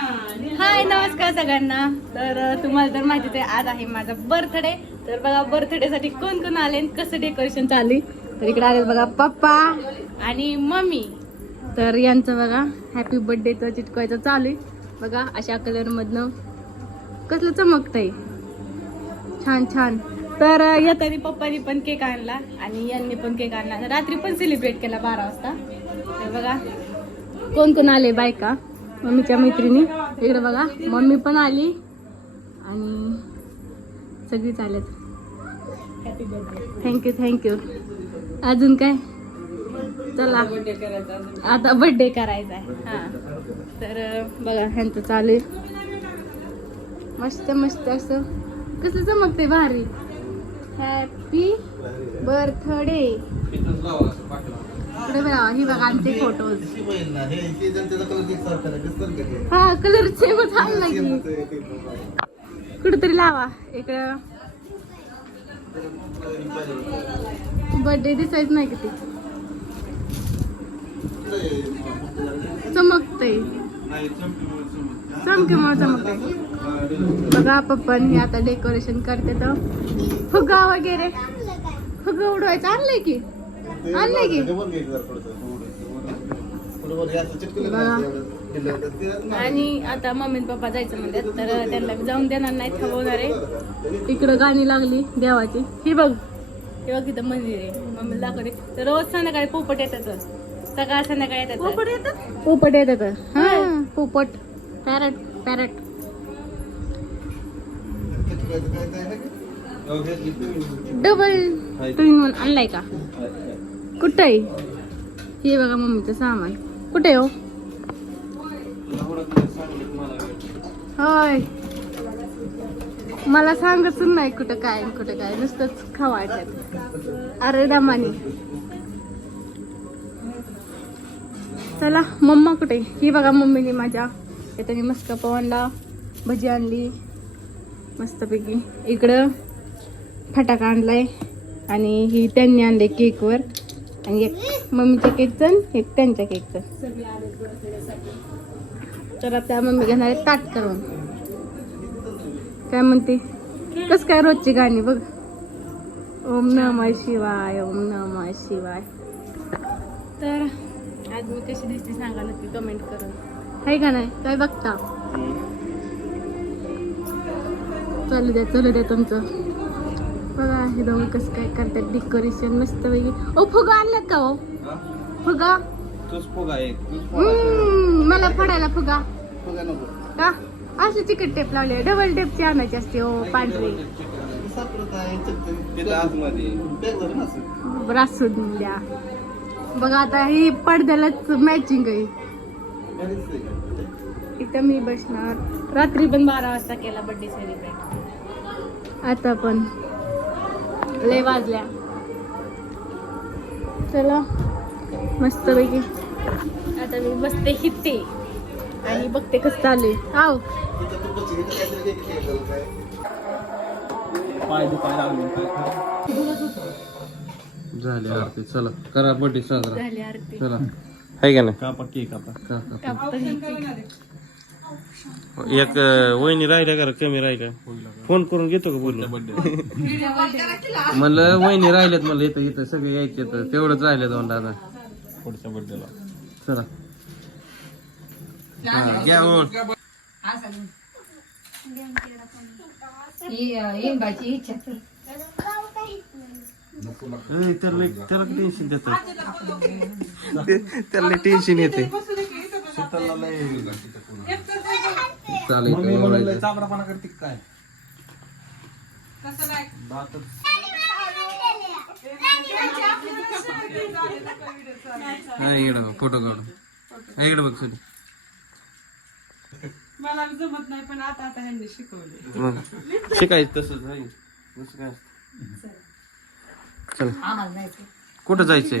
हाय नमस्कार सगळ्यांना. तर तुम्हाला तर माहितीच आहे आज आहे माझा बर्थडे तर बघा बर्थडे साठी कोण कोण आले आणि कसं डेकोरेशन चालू आहे. तर इकडे आले बघा पप्पा आणि मम्मी. तर यांचं बघा हॅपी बर्थडेचं चिटकवायचं चालू आहे. बघा अशा कलर मधनं कसलं चमकतंय. छान छान. तर अ, येताना पप्पानी पण केक आणला आणि यांनी पण केक आणला. रात्री पण सेलिब्रेट केला बारा वाजता. तर बघा कोण कोण आले बायका? मम्मीच्या मैत्रिणी. इकडे बघा मम्मी पण आली. आणि सगळीच आलेत थँक्यू थँक्यू अजून काय? चला. आता बर्थडे करायचा आहे. हां. तर बघा ह्यांचं चालू मस्त मस्त असं. कसं चमकते भारी. हॅपी बर्थडे इकडे बघा ही बघा आमचे फोटोज हा कलर सेमच आणला की कुठेतरी लावा. इकडं बर्थडे दिसायच नाही किती चमकतय. चमकेमुळे चमकतय. बघा पप्पांनी आता डेकोरेशन करते तर फुगा वगैरे. फुगा उडवायचं आणलंय की? आणलंय की. आणि आता मम्मी पप्पा जायचं म्हणतात तर त्यांना मी जाऊन देणार नाहीत थांबवणार आहे? इकडं गाणी लागली देवाची. ही बघ. हे बघ तिथं मंदिर आहे. मम्मी दाखवते. तर रोज संध्याकाळी पोपट येतात. सकाळ संध्याकाळी येतात. पोपट येतात? पोपट येतात. हा पोपट. Parrot parrot. डबल ट्विन म्हणून आणलाय का? कुठं आहे हे बघा मम्मीचं सामान. कुठे हो? होय. मला सांगच नाही कुठं काय कुठं काय. नुसतंच खवायचं अरे रामानी चला मम्मा कुठे? ही बघा मम्मीने माझ्या. त्याने मस्त पवनला भजी आणली. मस्तपैकी. इकडं फटाका आणलाय. आणि ही त्यांनी आणले केकवर. आणि एक मम्मीच्या केकचं आणि एक त्यांच्या केकचं तर आता मम्मी घेणार आहे ताट करून. काय म्हणते? कस काय रोजची गाणी बघ? ओम नम शिवाय ओम नम शिवाय. तर आज मी कशी दिसते सांगा नक्की कमेंट करून. आहे का नाही? काय बघता? चालू द्या चालू द्या तुमचं. बघा हे दोन कसं काय करतात डेकोरेशन मस्त पैकी ओ फुगा आणल्यात का हो? फुगा? तूच फुगा एक हम्म, मला फोडायला फुगा. का अशी चिकट टेप लावले डबल टेपची आणायची असते हो पांढरी. तिथं आतमध्ये. रासून द्या. बघा आता ही पडद्यालाच मॅचिंग आहे. इथं मी बसणार. रात्री पण बारा वाजता केला बर्थडे सेलिब्रेट आता पण. लय वाजल्या. चला. मस्त पैकी आता मी बसते हिते. आणि बघते कसं चालू पाय लागले झाले आरती. चला करा बर्थडे साजरा. झाली आरती. चला. आहे का नाही? कापा केक कापा cake. एक वहिनी राहिल्या का? कमी राहिल्या? फोन करून घेतो का बोललो? म्हणलं वहिनी राहिल्यात मला इथं इथं सगळे यायचे तर तेवढंच राहिले दोन दादा. पुढच्या बर्थडेला चला हा, घ्या ओढ. ए, त्याला त्याला टेन्शन देत त्याला टेन्शन येते. चालेल ओरडायचं. चाबडापणा करते काय? हा इकडं बघ फोटो काढून. हा इकडं बघ सुनी. मला जमत नाही पण आता आता ह्यांनी शिकवले. मग शिकायचं तसंच आहे दुसरं काय असतं. चला. कुठं जायचंय?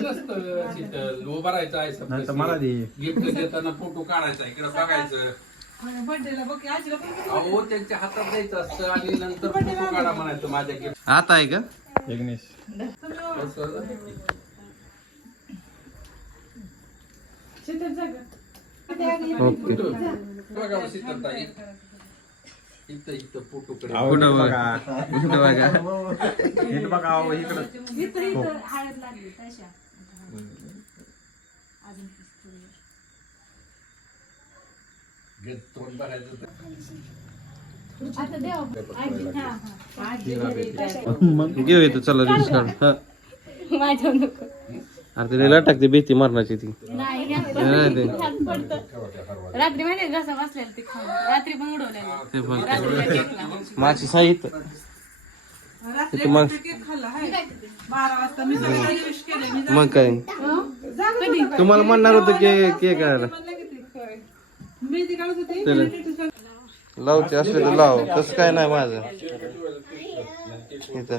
नसतं शीतल उभं राहायचं आहे मला दे. गिफ्ट देताना फोटो काढायचा इकडे बघायचं अहो त्यांच्या हातात द्यायचं असतं आणि नंतर फोटो काढा म्हणायचं माझ्या गिफ्ट आता आहे का? जागा. ओके. बघा शीतल ताई इथं इथं फोटो कडे अहो, कुठं इथं बघा? बघा? इथं बघा? इथं बघा अहो, इकडं. इथं इथं हळद लागली तशा. तोंड बघायचं आता देव आजी हा हा. आजी मग घेऊ येतो चला रील्स काढ माझ्या नको. अरे तिला टाकते भीती मारण्याची ती. नाही ते. पडतं. रात्री माहिती घसा बसलेला ते खाऊन रात्री पण उडवलेलं. ते पण. रात्रीला केकला. माझी साहित्य. मग- काय? कधी? तुम्हाला म्हणणार होतं की केक करायला म्हणलं की चला. लावते असले तर लाव. तसं काय नाही माझं. इथं.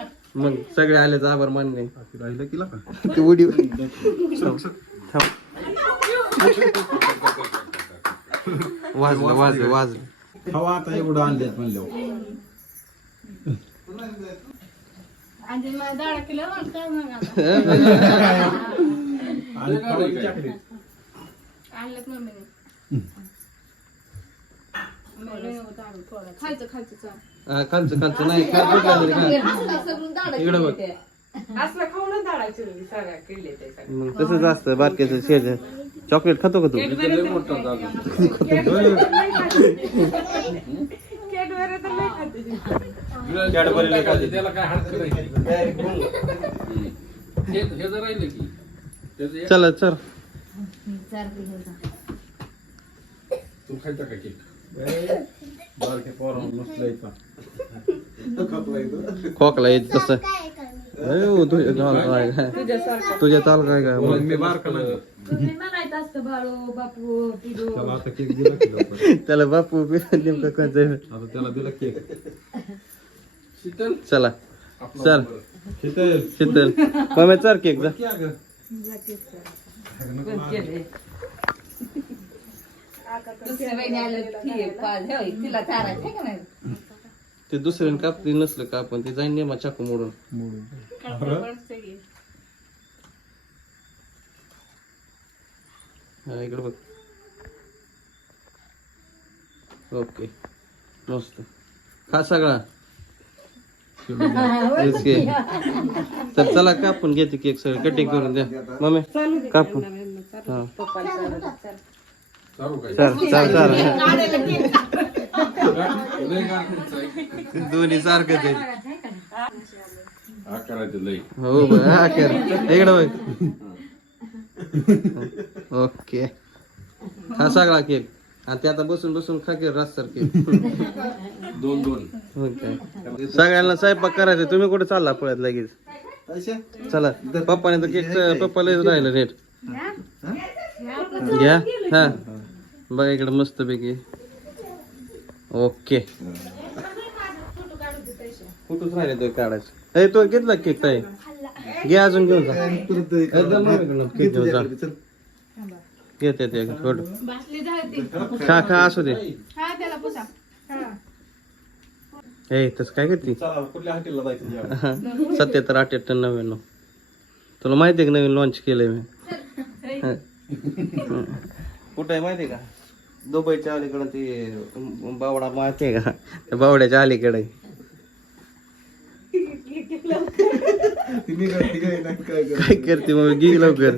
मग सगळे आले आभार मानणे राहिलं किला का? ती उडी वाजलं वाजलं वाजलं. हवा आता एवढं. आणलं हा, खालचं खालचं. नाही बघ. असलं खाऊनच दाडाची रुगी सगळ्या केले ते सगळं. मग तसंच असतं बारक्याचं शेज. चॉकलेट खातो का तू? केक वगैरे तर नाही खाते. कॅडबरीला खाते. त्याला काय हरकत नाही. हे हे जर राहिलं की त्याचं एक- चला चल. तू खायचा का केक? खोकला येत तसं. तुझ्या चाल काय? काय मग मी म्हणायचं असतं बाळू बापू त्याला आता केक दिला की लवकर. त्याला बापू नेमकं आता त्याला दिला केक. शीतल? चला. आपला चल. शीतल. शीतल. मम्मी चार केक जा. दुसऱ्या बहिणी आल्या की पाच हे होय, तिला चारायचं आहे का नाही ते दुसऱ्याने कापली नसलं का आपण ते जाईन नेमा चाकू मोडून. मोडून. हा इकडे बघ. ओके. मस्त. खा सगळा. तेच की. तर चला कापून घेते केक सगळं. कटिंग करून द्या. मम्मी कापून. हा. चाल चाल दोन्ही सारखंच आहे हा करायचं लय हो हा इकडे बघ. ओके. हा सगळा केक. आणि ते आता बसून बसून खा के रस्तर केक. दोन दोन. ओके. सगळ्यांना स्वयंपाक करायचा तुम्ही कुठे चालला पळत लगेच? चला पप्पाने तर केक पप्पा लयच राहिलं रेट घ्या. हा. बघा इकडे मस्त पैकी ओके. कुठंच राहिले तो काढायचं? ए तो घेतला केक ताई. घे अजून घेऊन जा. एकदम मम्मीकडनं केक घेऊन जा. घेते ते फोटो भासली जाते खा खा असू दे. हा त्याला पुसा ए तसं काय करते? चला कुठल्या हॉटेलला जायचं जेवायला? सत्याहत्तर अठ्याहत्तर नव्याण्णव. तुला माहिती आहे का नवीन लॉन्च केलंय मी. कुठं आहे माहिती आहे का? दुबईच्या अलीकडं ते बावडा माहिती आहे का? त्या बावड्याच्या अलीकडे काय करते मग गी लवकर.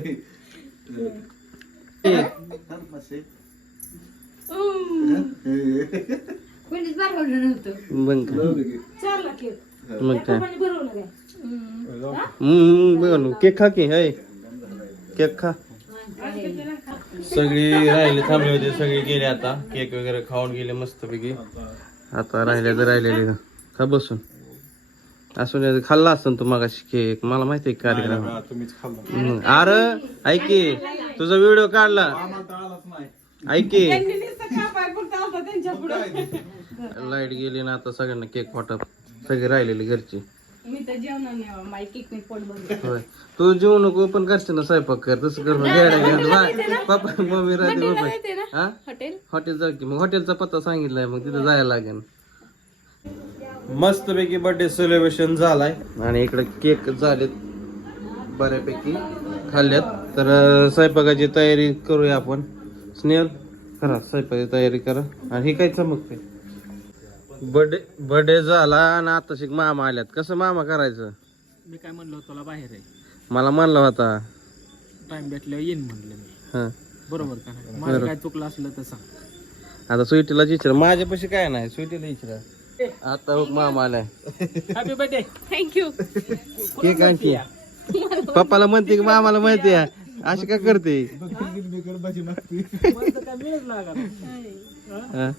मग केक मग खा की हय. केक खा. सगळी राहिली थांबली होती सगळी गेली आता. केक वगैरे खाऊन गेले मस्तपैकी. आता राहिले तर राहिलेले. खा बसून. असून खाल्ला असतं तू मगाशी केक. मला माहिती आहे कार्यक्रम. हा, तुम्हीच खाल्ला. हम्म. अरे ऐक की तुझा व्हिडिओ काढला. ऐक की. लाइट गेली ना आता सगळ्यांना केक वाटप सगळे राहिलेले घरचे. मी तर जेवणार नाही बाबा. माझी केक नाही पोट भरलं. होय. तू जेवू नको पण करशील ना स्वयंपाक कर तसं कर पप्पा मम्मी राहते हा? हॉटेल हॉटेल जाऊ की मग हॉटेलचा पत्ता सांगितलाय मग तिथं जायला लागेल. मस्त पैकी बर्थडे सेलिब्रेशन झालाय. आणि इकडे केक झालेत बऱ्यापैकी. खाल्ल्यात तर अं, स्वयंपाकाची तयारी करूया आपण. स्नेहल करा स्वयंपाकाची तयारी करा. आणि हे काय चमकते बर्थडे बर्थडे झाला आणि आता शिक मामा आल्यात. कसं मामा करायचं? मी काय म्हणलो तुला बाहेर आहे. मला म्हणला होता. टाइम भेटल्यावर येईन म्हणलं मी. हा. बरोबर का नाही? माझं काय चुकलं असलं तर सांग. आता स्वीटीला विचार माझ्यापाशी काय नाही स्वीटीला विचारा आता हो मामा आलाय. हॅपी बर्थडे थँक्यू केक आणखी. पप्पाला म्हणते की मामाला माहिती आहे अशी का करते? हा?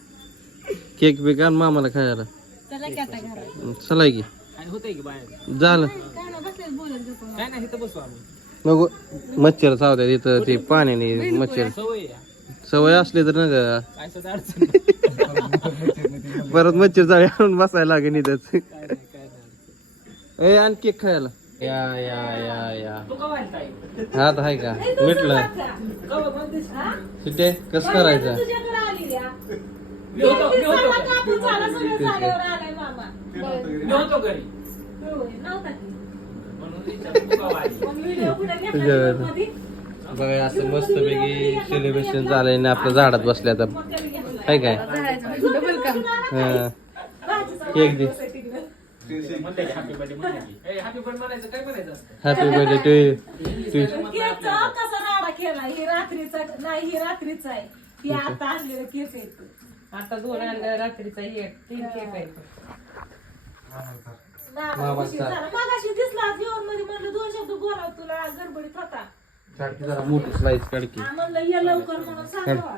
केक बिक आण मामाला खायला. चला की आता घरात. चला की. आणि होतंय की बाहेर. झालं. काय ना बसलेच बोलत गप्पा काय नाही इथं बसू आम्ही. नको मच्छर चावतात इथं ते पाण्याने मच्छर. सवय आहे. सवय असली तर ना काय अडचण नाही. परत मच्छर जाळी आणून बसायला लागेल इथंच. काय नाही काय नाही ए आण केक खायला. या या या या. तू का हा तर आहे का? मिटलं. तिथे कसं करायचं? घरी. तू बघा असं मस्त पैकी सेलिब्रेशन झालंय ना आपल्या झाडात बसल्या आता. काय? काय डबल काम. केक दे. हॅपी बर्थडे म्हणायची ए हॅपी बर्थडे म्हणायचं काय म्हणायचं? हॅपी बर्थडे टू केकचा कसा राडा केला ही रात्रीचा नाही ही रात्रीचा आहे. ही आता आणलेला केक आहे तो. आता दोन आणलं रात्रीचा एक तीन केक आहे नावा उशीर झाला. मगाशी दिसला जेवणमध्ये म्हणलं दोन शब्द बोलाव तुला आज गडबडीत होता. जरा मोठी स्लाइस काढकी. हा, म्हणलं ये लवकर म्हणून सांगावा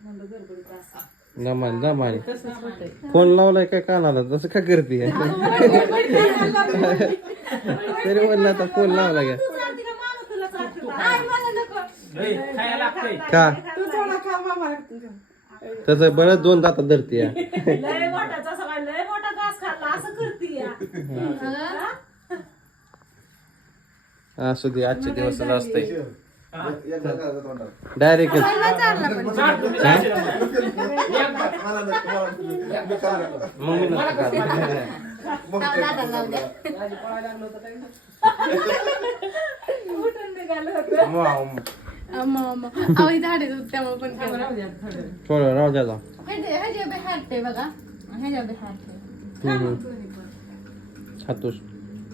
म्हणलं गडबडीत असं. जमाने जमाने फोन लावलाय काय कानाला? तसं का करते तरी म्हणलं आता फोन लावला का? तू चालती का मामा तुला चालती का? आई मला नको. ए, खायला लागतंय. का? तू थोडा खा मामा तुझा. तसं बरं दोन दातात धरते लय सगळा लय मोठा घास खाल्ला असं करती या. असू दे आजचे दिवस असतंय. डायरेक्ट मग मी नसतं उठून निघालं होतं. खात. अहो इथं हाडे त्यामुळे पण. थोडं राहू द्या बघा हम्म,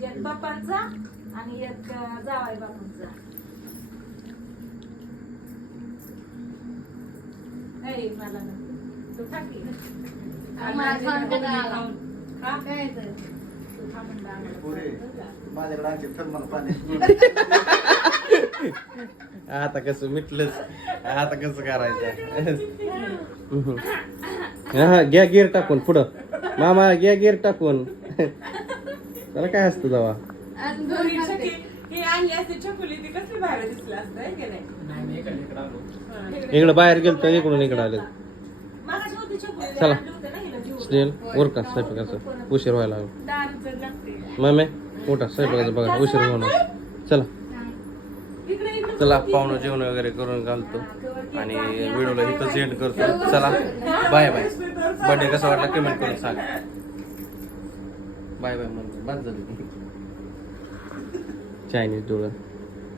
एक बापांचा आणि एक अं, जावाई बापांचा ऐ, मला नको. तू खा की. मला खाऊन कंटाळा आला. खा. काय ते? तू खा म्हणलं आम्हाला. माझ्याकडे आणखी थर्मल पाणी आता कसं मिटलंच. आता कसं करायचं? हा घ्या गिअर टाकून पुढं. मामा घ्या गिअर टाकून. त्याला काय असतं जावा ही ही है इकडे इकडे आलो. इकडं बाहेर गेलो तर इकडून इकडं आले चला. स्नेल वर का? स्वयंपाकाचं. उशीर व्हायला लागला. मम्मी मोठा स्वयंपाकाचं बघा उशीर होणार. चला. चला पाहुणं जेवण वगैरे करून घालतो. आणि व्हिडिओला इथंच एंड करतो. चला बाय बाय बर्थडे कसा वाटला कमेंट करून सांग. बाय बाय म्हणतो बाद झाली. चायनीज डोळं.